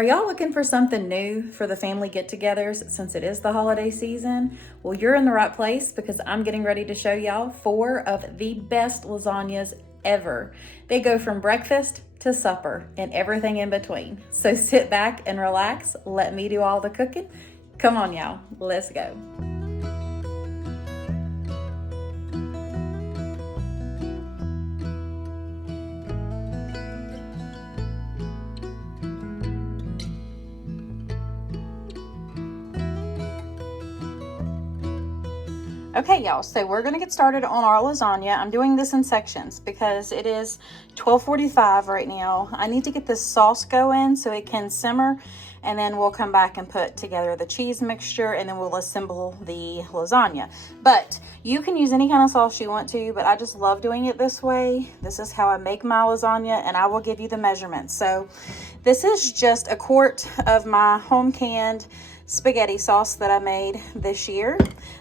Are y'all looking for something new for the family get-togethers since it is the holiday season? Well, you're in the right place because I'm getting ready to show y'all 4 of the best lasagnas ever. They go from breakfast to supper and everything in between. So sit back and relax. Let me do all the cooking. Come on, y'all. Let's go. Okay, y'all, so we're gonna get started on our lasagna. I'm doing this in sections because it is 12:45 right now. I need to get this sauce going so it can simmer, and then we'll come back and put together the cheese mixture, and then we'll assemble the lasagna. But you can use any kind of sauce you want to, but I just love doing it this way. This is how I make my lasagna, and I will give you the measurements. So this is just a quart of my home canned spaghetti sauce that I made this year.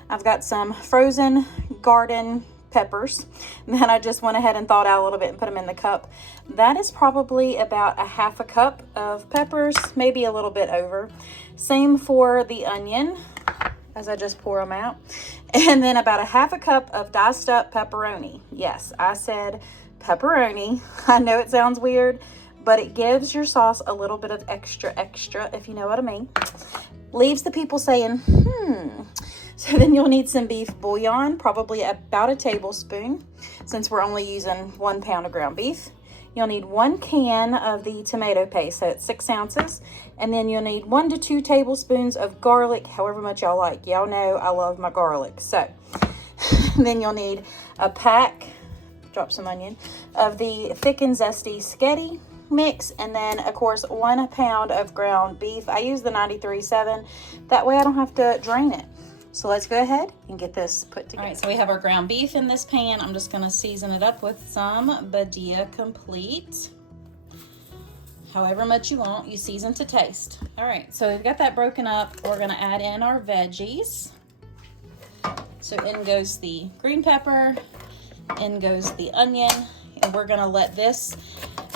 I've got some frozen garden peppers that I just went ahead and thawed out a little bit and put them in the cup. That is probably about a half a cup of peppers, maybe a little bit over. Same for the onion, as I just pour them out. And then about a half a cup of diced up pepperoni. Yes, I said pepperoni. I know it sounds weird, but it gives your sauce a little bit of extra, if you know what I mean. Leaves the people saying, So then you'll need some beef bouillon, probably about a tablespoon, since we're only using 1 pound of ground beef. You'll need 1 can of the tomato paste, so it's 6 ounces. And then you'll need 1 to 2 tablespoons of garlic, however much y'all like. Y'all know I love my garlic. So then you'll need a pack, drop some onion, of the thick and zesty spaghetti mix, and then of course 1 pound of ground beef. I use the 93.7, that way I don't have to drain it. So let's go ahead and get this put together. All right, so we have our ground beef in this pan. I'm just gonna season it up with some Badia Complete. However much you want, you season to taste. All right, so we've got that broken up. We're gonna add in our veggies. So in goes the green pepper, in goes the onion, and we're gonna let this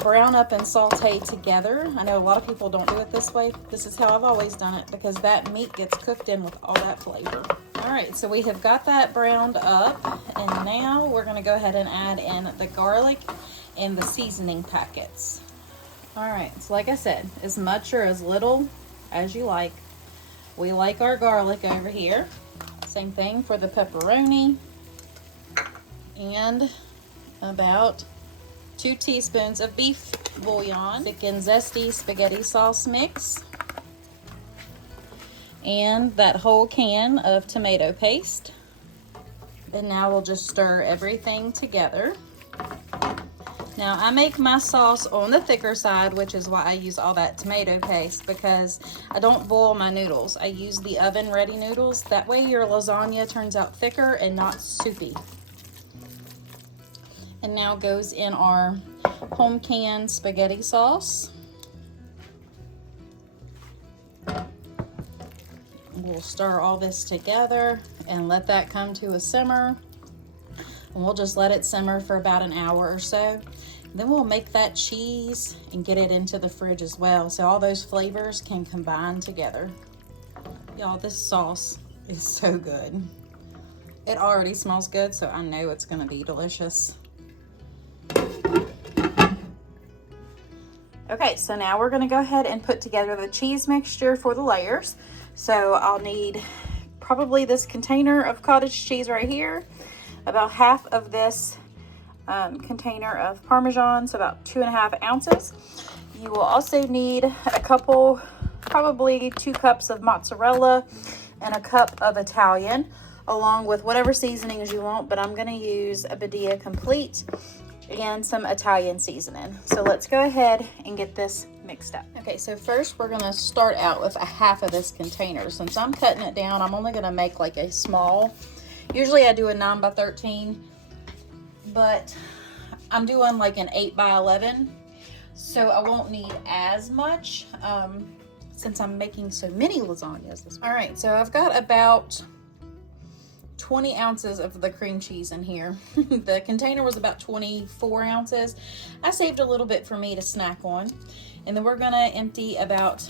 brown up and saute together. I know a lot of people don't do it this way. This is how I've always done it because that meat gets cooked in with all that flavor. All right, so we have got that browned up, and now we're gonna go ahead and add in the garlic and the seasoning packets. All right, so like I said, as much or as little as you like. We like our garlic over here. Same thing for the pepperoni, and about 2 teaspoons of beef bouillon, thick and zesty spaghetti sauce mix, and that whole can of tomato paste. And now we'll just stir everything together. Now I make my sauce on the thicker side, which is why I use all that tomato paste, because I don't boil my noodles. I use the oven ready noodles. That way your lasagna turns out thicker and not soupy. And now goes in our home canned spaghetti sauce. We'll stir all this together and let that come to a simmer. And we'll just let it simmer for about an hour or so. Then we'll make that cheese and get it into the fridge as well, so all those flavors can combine together. Y'all, this sauce is so good. It already smells good, so I know it's gonna be delicious. Okay, so now we're gonna go ahead and put together the cheese mixture for the layers. So I'll need probably this container of cottage cheese right here, about half of this container of Parmesan, so about 2.5 ounces. You will also need a couple, probably 2 cups of mozzarella and a cup of Italian, along with whatever seasonings you want, but I'm gonna use a Badia Complete and some Italian seasoning. So let's go ahead and get this mixed up. Okay, so first we're gonna start out with a half of this container. Since I'm cutting it down, I'm only gonna make like a small, usually I do a 9 by 13, but I'm doing like an 8 by 11, so I won't need as much since I'm making so many lasagnas. All right, so I've got about 20 ounces of the cream cheese in here. The container was about 24 ounces. I saved a little bit for me to snack on. And then we're gonna empty about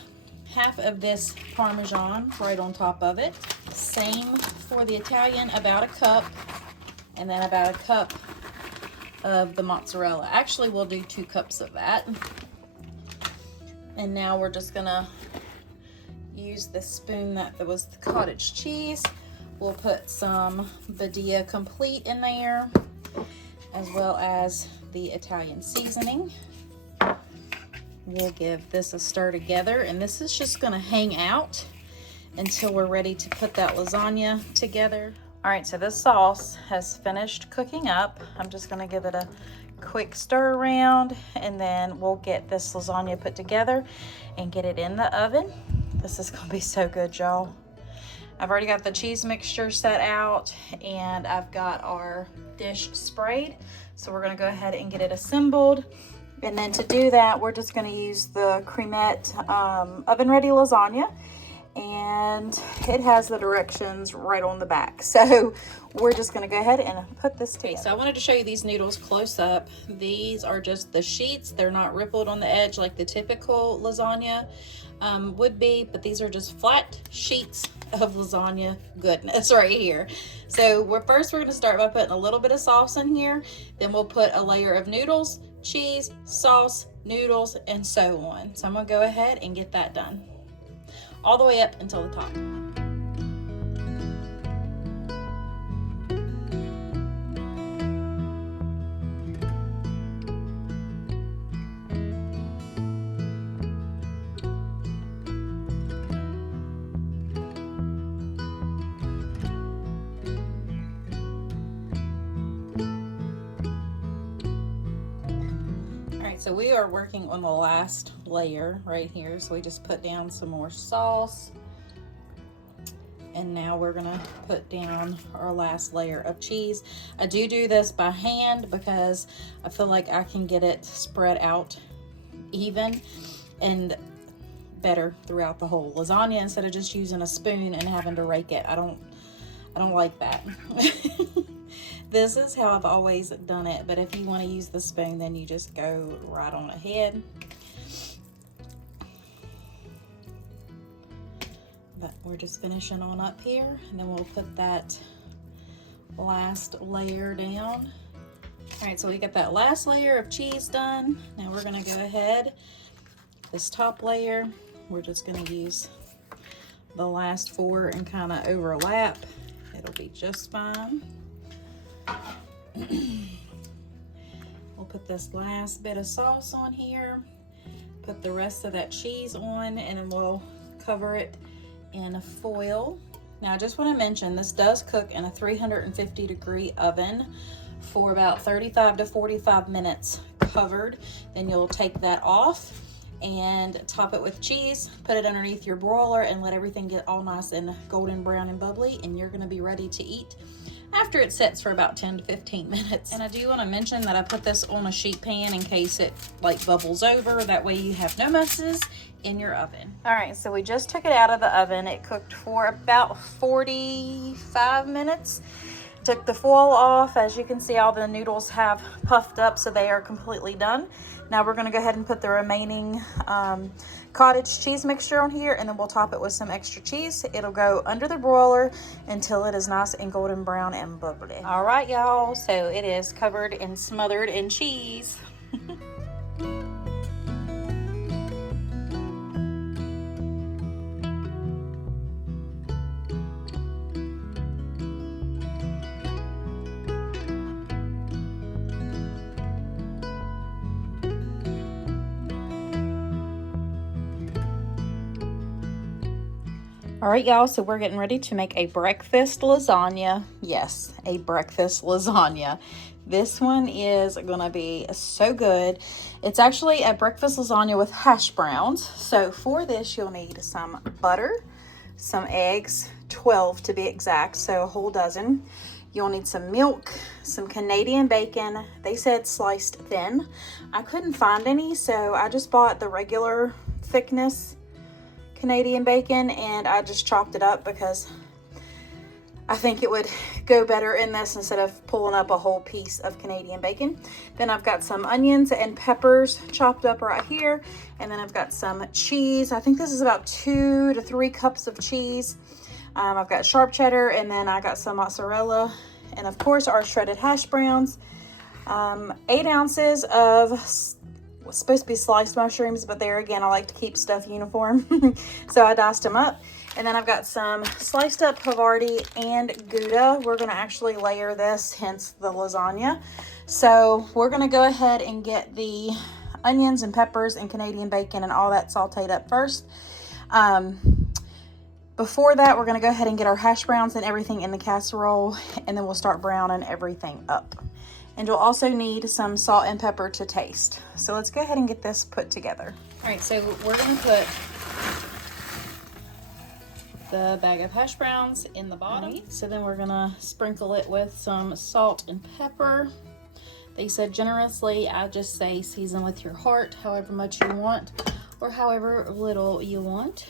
half of this Parmesan right on top of it. Same for the Italian, about a cup, and then about a cup of the mozzarella. Actually, we'll do 2 cups of that. And now we're just gonna use the spoon that was the cottage cheese. We'll put some Badia complete in there, as well as the Italian seasoning. We'll give this a stir together, and this is just gonna hang out until we're ready to put that lasagna together. All right, so this sauce has finished cooking up. I'm just gonna give it a quick stir around, and then we'll get this lasagna put together and get it in the oven. This is gonna be so good, y'all. I've already got the cheese mixture set out, and I've got our dish sprayed. So we're gonna go ahead and get it assembled. And then to do that, we're just gonna use the Cremette oven ready lasagna. And it has the directions right on the back. So we're just gonna go ahead and put this together. Okay, so I wanted to show you these noodles close up. These are just the sheets. They're not rippled on the edge like the typical lasagna would be, but these are just flat sheets of lasagna goodness right here. So first we're gonna start by putting a little bit of sauce in here. Then we'll put a layer of noodles, cheese, sauce, noodles, and so on. So I'm gonna go ahead and get that done all the way up until the top. So we are working on the last layer right here. So we just put down some more sauce. And now we're gonna put down our last layer of cheese. I do this by hand because I feel like I can get it spread out even and better throughout the whole lasagna instead of just using a spoon and having to rake it. I don't like that. This is how I've always done it, but if you want to use the spoon, then you just go right on ahead. But we're just finishing on up here, and then we'll put that last layer down. All right, so we got that last layer of cheese done. Now we're gonna go ahead, this top layer, we're just gonna use the last 4 and kind of overlap. It'll be just fine. We'll put this last bit of sauce on here, put the rest of that cheese on, and then we'll cover it in a foil. Now I just want to mention this does cook in a 350-degree oven for about 35 to 45 minutes covered. Then you'll take that off and top it with cheese, put it underneath your broiler, and let everything get all nice and golden brown and bubbly, and you're going to be ready to eat after it sets for about 10 to 15 minutes. And I do want to mention that I put this on a sheet pan in case it like bubbles over. That way you have no messes in your oven. All right, so we just took it out of the oven. It cooked for about 45 minutes. Took the foil off. As you can see, all the noodles have puffed up, so they are completely done. Now we're gonna go ahead and put the remaining cottage cheese mixture on here, and then we'll top it with some extra cheese. It'll go under the broiler until it is nice and golden brown and bubbly. All right, y'all, so it is covered and smothered in cheese. All right, y'all, so we're getting ready to make a breakfast lasagna. Yes, a breakfast lasagna. This one is gonna be so good. It's actually a breakfast lasagna with hash browns. So for this, you'll need some butter, some eggs, 12 to be exact, so a whole dozen. You'll need some milk, some Canadian bacon. They said sliced thin. I couldn't find any, so I just bought the regular thickness Canadian bacon, and I just chopped it up because I think it would go better in this instead of pulling up a whole piece of Canadian bacon. Then I've got some onions and peppers chopped up right here. And then I've got some cheese. I think this is about 2 to 3 cups of cheese. I've got sharp cheddar, and then I got some mozzarella. And of course our shredded hash browns. 8 ounces of what's supposed to be sliced mushrooms, but there again, I like to keep stuff uniform. So I diced them up. And then I've got some sliced up Havarti and Gouda. We're gonna actually layer this, hence the lasagna. So we're gonna go ahead and get the onions and peppers and Canadian bacon and all that sauteed up first. Before that, we're gonna go ahead and get our hash browns and everything in the casserole, and then we'll start browning everything up. And you'll also need some salt and pepper to taste. So let's go ahead and get this put together. All right, so we're gonna put the bag of hash browns in the bottom. Right. So then we're gonna sprinkle it with some salt and pepper. They said generously. I just say season with your heart, however much you want or however little you want.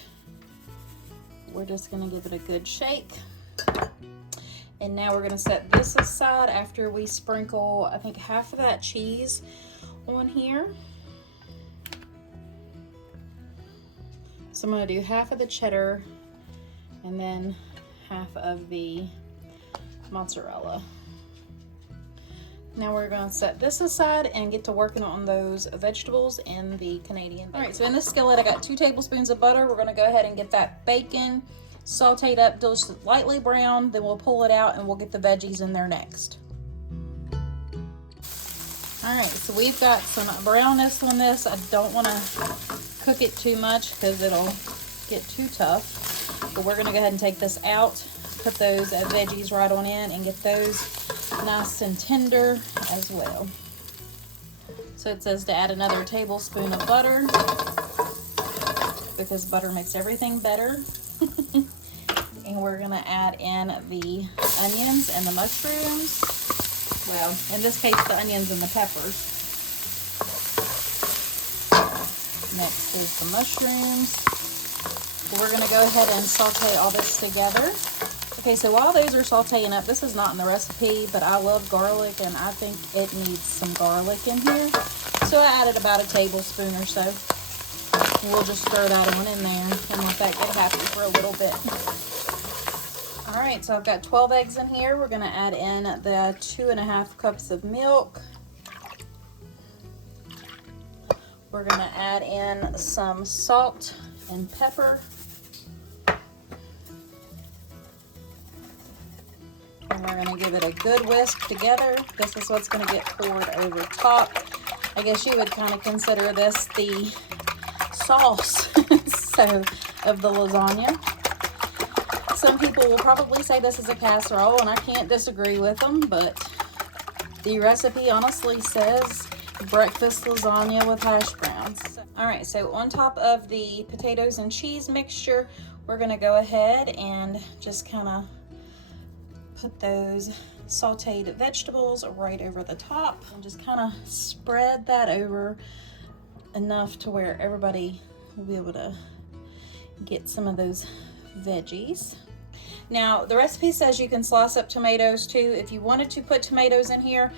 We're just gonna give it a good shake. And now we're gonna set this aside after we sprinkle, I think, half of that cheese on here. So I'm gonna do half of the cheddar and then half of the mozzarella. Now we're gonna set this aside and get to working on those vegetables and the Canadian bacon. All right, so in this skillet, I got 2 tablespoons of butter. We're gonna go ahead and get that bacon sauteed up till it's lightly brown, then we'll pull it out and we'll get the veggies in there next. All right, so we've got some brownness on this. I don't wanna cook it too much because it'll get too tough. But we're gonna go ahead and take this out, put those veggies right on in and get those nice and tender as well. So it says to add another tablespoon of butter because butter makes everything better. And we're gonna add in the onions and the mushrooms. Well, in this case, the onions and the peppers. Next is the mushrooms. We're gonna go ahead and saute all this together. Okay, so while those are sauteing up, this is not in the recipe, but I love garlic and I think it needs some garlic in here. So I added about a tablespoon or so. We'll just stir that on in there and let that get happy for a little bit. All right, so I've got 12 eggs in here. We're gonna add in the 2.5 cups of milk. We're gonna add in some salt and pepper. And we're gonna give it a good whisk together. This is what's gonna get poured over top. I guess you would kind of consider this the sauce so of the lasagna. Some people will probably say this is a casserole, and I can't disagree with them, but the recipe honestly says breakfast lasagna with hash browns. All right, so on top of the potatoes and cheese mixture, we're gonna go ahead and just kind of put those sauteed vegetables right over the top and just kind of spread that over enough to where everybody will be able to get some of those veggies. Now, the recipe says you can slice up tomatoes too. If you wanted to put tomatoes in here,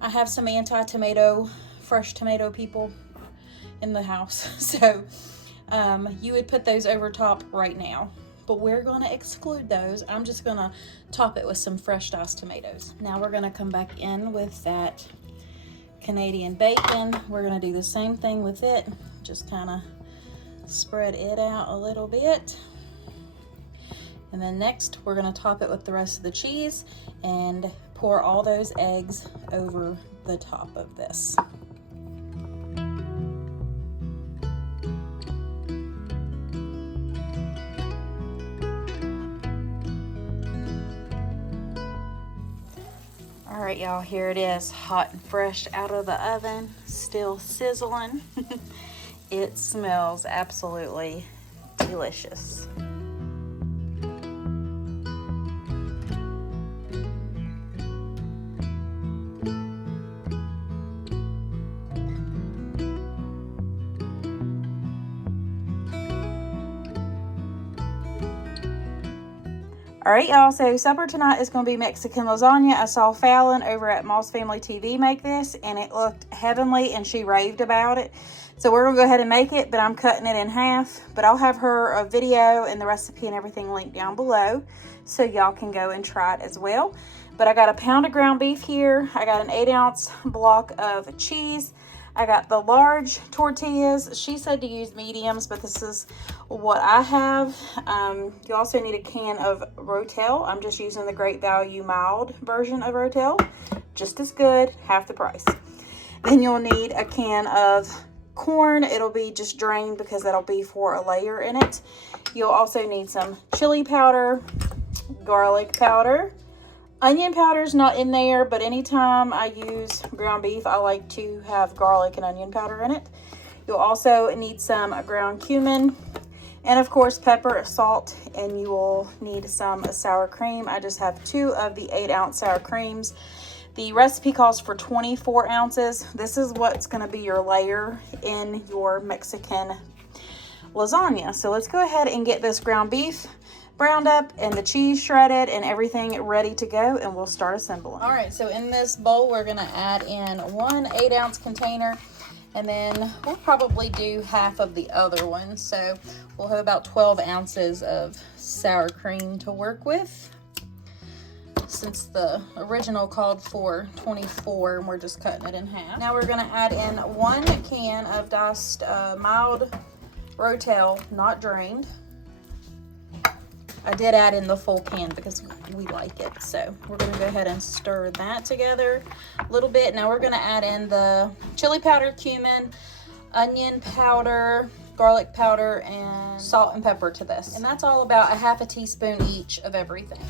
I have some anti-tomato, fresh tomato people in the house. So you would put those over top right now. But we're gonna exclude those. I'm just gonna top it with some fresh diced tomatoes. Now we're gonna come back in with that Canadian bacon. We're gonna do the same thing with it. Just kind of spread it out a little bit. And then next, we're gonna top it with the rest of the cheese and pour all those eggs over the top of this. All right, y'all, here it is, hot and fresh out of the oven, still sizzling. It smells absolutely delicious. All right, y'all, so supper tonight is going to be Mexican lasagna. I saw Fallon over at Moss Family TV make this, and it looked heavenly, and she raved about it. So we're going to go ahead and make it, but I'm cutting it in half. But I'll have her video and the recipe and everything linked down below, so y'all can go and try it as well. But I got a pound of ground beef here. I got an 8-ounce block of cheese. I got the large tortillas. She said to use mediums, but this is what I have. You also need a can of Rotel. I'm just using the Great Value mild version of Rotel. Just as good, half the price. Then you'll need a can of corn. It'll be just drained because that'll be for a layer in it. You'll also need some chili powder, garlic powder. Onion powder is not in there, but anytime I use ground beef, I like to have garlic and onion powder in it. You'll also need some ground cumin, and of course pepper, salt, and you will need some sour cream. I just have 2 of the 8-ounce sour creams. The recipe calls for 24 ounces. This is what's going to be your layer in your Mexican lasagna. So let's go ahead and get this ground beef browned up and the cheese shredded and everything ready to go, and we'll start assembling. All right, so in this bowl we're going to add in 1 8-ounce container, and then we'll probably do half of the other one, so we'll have about 12 ounces of sour cream to work with, since the original called for 24 and we're just cutting it in half. Now we're going to add in 1 can of diced mild Rotel, not drained. I did add in the full can because we like it. So we're going to go ahead and stir that together a little bit. Now we're going to add in the chili powder, cumin, onion powder, garlic powder, and salt and pepper to this. And that's all about a half a teaspoon each of everything.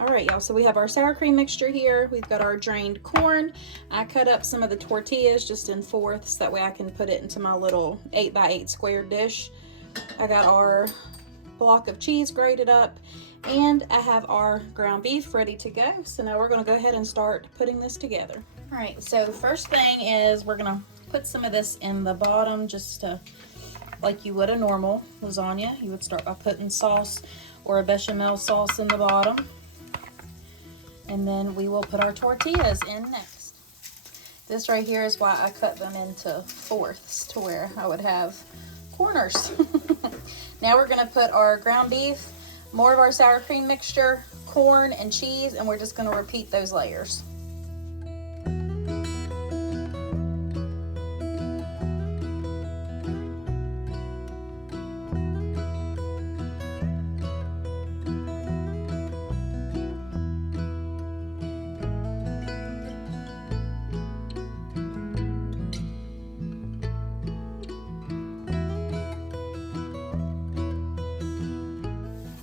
All right, y'all, so we have our sour cream mixture here. We've got our drained corn. I cut up some of the tortillas just in fourths. That way I can put it into my little 8x8 square dish. I got our block of cheese grated up, and I have our ground beef ready to go. So now we're going to go ahead and start putting this together. All right, so the first thing is we're going to put some of this in the bottom, just to, like you would a normal lasagna. You would start by putting sauce or a bechamel sauce in the bottom. And then we will put our tortillas in next. This right here is why I cut them into fourths, to where I would have corners. Now we're going to put our ground beef, more of our sour cream mixture, corn, and cheese, and we're just going to repeat those layers.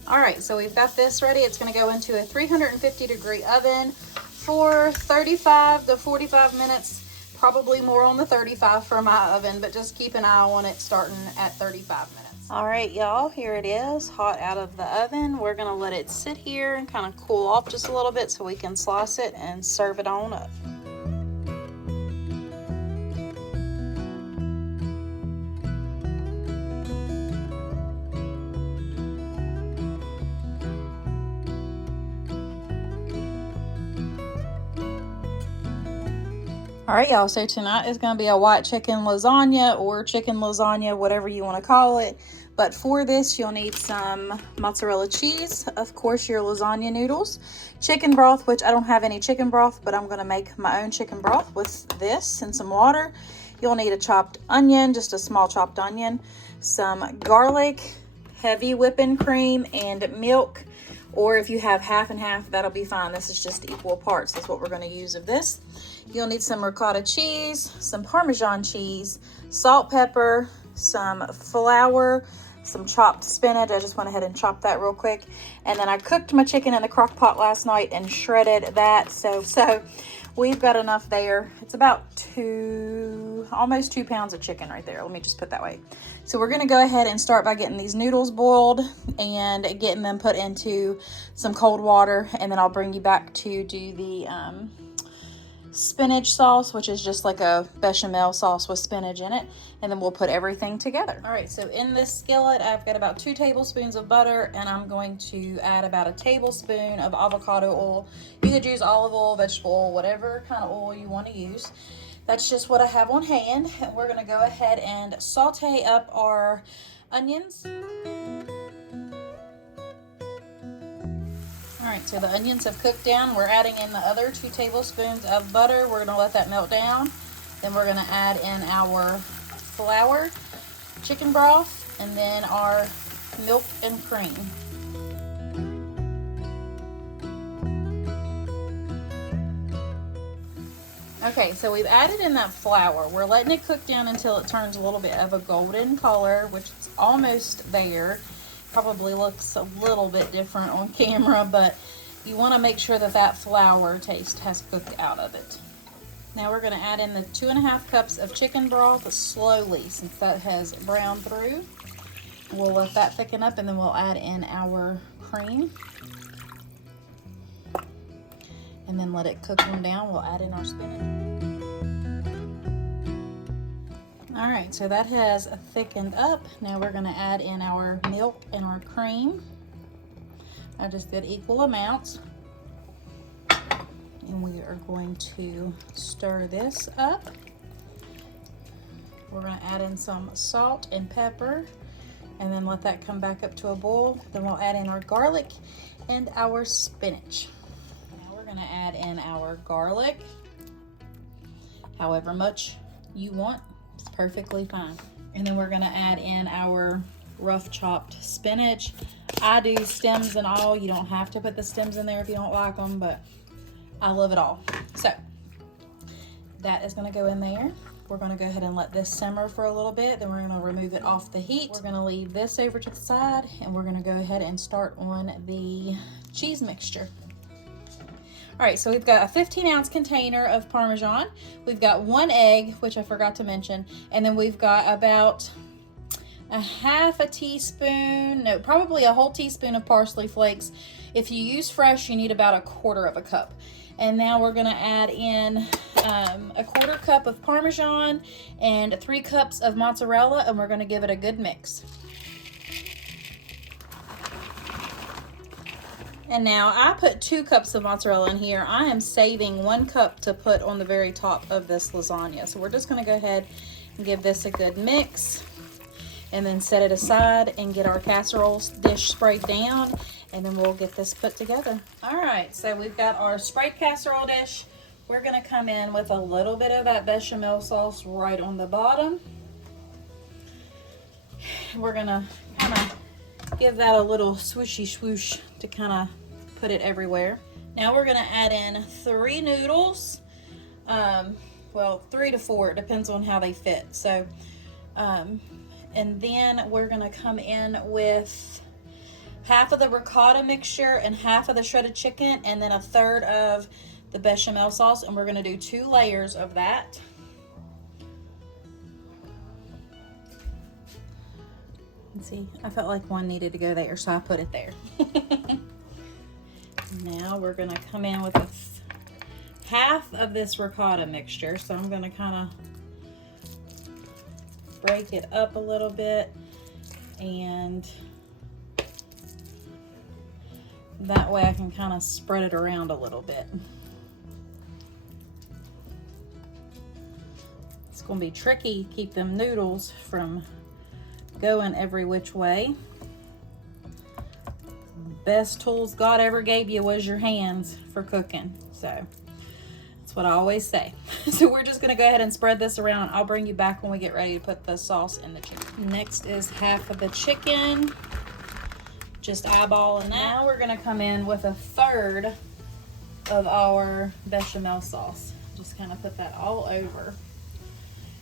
All right, so we've got this ready. It's going to go into a 350-degree oven for 35 to 45 minutes, probably more on the 35 for my oven, but just keep an eye on it starting at 35 minutes. All right, y'all, here it is, hot out of the oven. We're going to let it sit here and kind of cool off just a little bit so we can slice it and serve it on up. All right, y'all, so tonight is going to be a white chicken lasagna or chicken lasagna, whatever you want to call it. But for this, you'll need some mozzarella cheese, of course, your lasagna noodles, chicken broth, which I don't have any chicken broth, but I'm going to make my own chicken broth with this and some water. You'll need a chopped onion, just a small chopped onion, some garlic, heavy whipping cream, and milk or if you have half and half, that'll be fine. This is just equal parts. That's what we're going to use of this. You'll need some ricotta cheese, some Parmesan cheese, salt, pepper, some flour, some chopped spinach. I just went ahead and chopped that real quick. And then I cooked my chicken in the crock pot last night and shredded that. So we've got enough there. It's about almost 2 pounds of chicken right there. Let me just put that way. So we're gonna go ahead and start by getting these noodles boiled and getting them put into some cold water. And then I'll bring you back to do the spinach sauce, which is just like a bechamel sauce with spinach in it, and then we'll put everything together. All right, so in this skillet I've got about 2 tablespoons of butter, and I'm going to add about a tablespoon of avocado oil. You could use olive oil, vegetable oil, whatever kind of oil you want to use. That's just what I have on hand. And we're going to go ahead and saute up our onions. All right, so the onions have cooked down. We're adding in the other 2 tablespoons of butter. We're gonna let that melt down. Then we're gonna add in our flour, chicken broth, and then our milk and cream. Okay, so we've added in that flour. We're letting it cook down until it turns a little bit of a golden color, which is almost there. Probably looks a little bit different on camera, but you want to make sure that that flour taste has cooked out of it. Now we're going to add in the 2½ cups of chicken broth slowly, since that has browned through. We'll let that thicken up, and then we'll add in our cream. And then let it cook them down. We'll add in our spinach. All right, so that has thickened up. Now we're gonna add in our milk and our cream. I just did equal amounts. And we are going to stir this up. We're gonna add in some salt and pepper, and then let that come back up to a boil. Then we'll add in our garlic and our spinach. Now we're gonna add in our garlic, however much you want. It's perfectly fine. And then we're gonna add in our rough chopped spinach. I do stems and all. You don't have to put the stems in there if you don't like them, but I love it all. So that is gonna go in there. We're gonna go ahead and let this simmer for a little bit. Then we're gonna remove it off the heat. We're gonna leave this over to the side, and we're gonna go ahead and start on the cheese mixture. All right, so we've got a 15-ounce container of Parmesan. We've got 1 egg, which I forgot to mention, and then we've got about a half a teaspoon, no, probably a whole teaspoon of parsley flakes. If you use fresh, you need about 1/4 cup. And now we're gonna add in a 1/4 cup of Parmesan and 3 cups of mozzarella, and we're gonna give it a good mix. And now I put 2 cups of mozzarella in here. I am saving 1 cup to put on the very top of this lasagna. So we're just gonna go ahead and give this a good mix, and then set it aside and get our casserole dish sprayed down, and then we'll get this put together. All right, so we've got our sprayed casserole dish. We're gonna come in with a little bit of that bechamel sauce right on the bottom. We're gonna kind of give that a little swooshy swoosh to kind of put it everywhere. Now we're gonna add in 3 noodles. Well, 3 to 4, it depends on how they fit. So, and then we're gonna come in with half of the ricotta mixture and half of the shredded chicken, and then 1/3 of the bechamel sauce, and we're gonna do 2 layers of that. See, I felt like one needed to go there, so I put it there. Now we're gonna come in with half of this ricotta mixture. So I'm gonna kind of break it up a little bit, and that way I can kind of spread it around a little bit. It's gonna be tricky, keep them noodles from going every which way. Best tools God ever gave you was your hands for cooking. So that's what I always say. So we're just gonna go ahead and spread this around. I'll bring you back when we get ready to put the sauce in the chicken. Next is half of the chicken. just eyeballing that. Now we're gonna come in with a third of our bechamel sauce. Just kind of put that all over.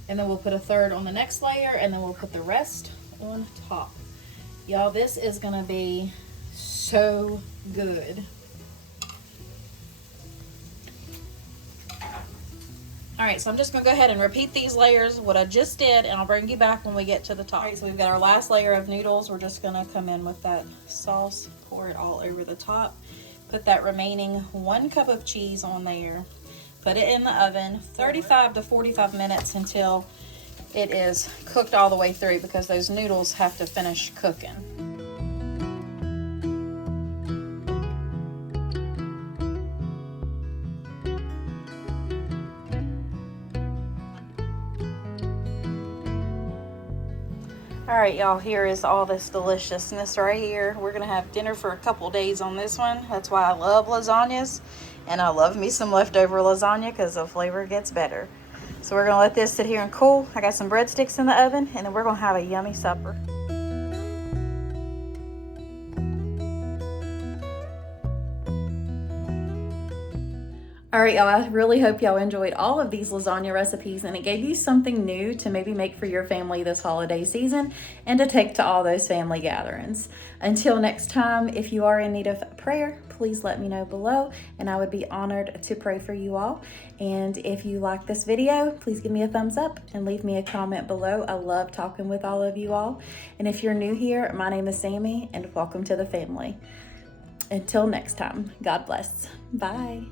And then we'll put a third on the next layer, and then we'll put the rest on top. Y'all, this is gonna be so good. All right, so I'm just gonna go ahead and repeat these layers, what I just did, and I'll bring you back when we get to the top. All right, so we've got our last layer of noodles. We're just gonna come in with that sauce, pour it all over the top, put that remaining 1 cup of cheese on there, put it in the oven, 35 to 45 minutes until it is cooked all the way through, because those noodles have to finish cooking. All right, y'all, here is all this deliciousness right here. We're gonna have dinner for a couple days on this one. That's why I love lasagnas, and I love me some leftover lasagna because the flavor gets better. So we're gonna let this sit here and cool. I got some breadsticks in the oven, and then we're gonna have a yummy supper. All right, y'all, I really hope y'all enjoyed all of these lasagna recipes and it gave you something new to maybe make for your family this holiday season and to take to all those family gatherings. Until next time, if you are in need of prayer, please let me know below and I would be honored to pray for you all. And if you like this video, please give me a thumbs up and leave me a comment below. I love talking with all of you all. And if you're new here, my name is Sammy and welcome to the family. Until next time, God bless. Bye.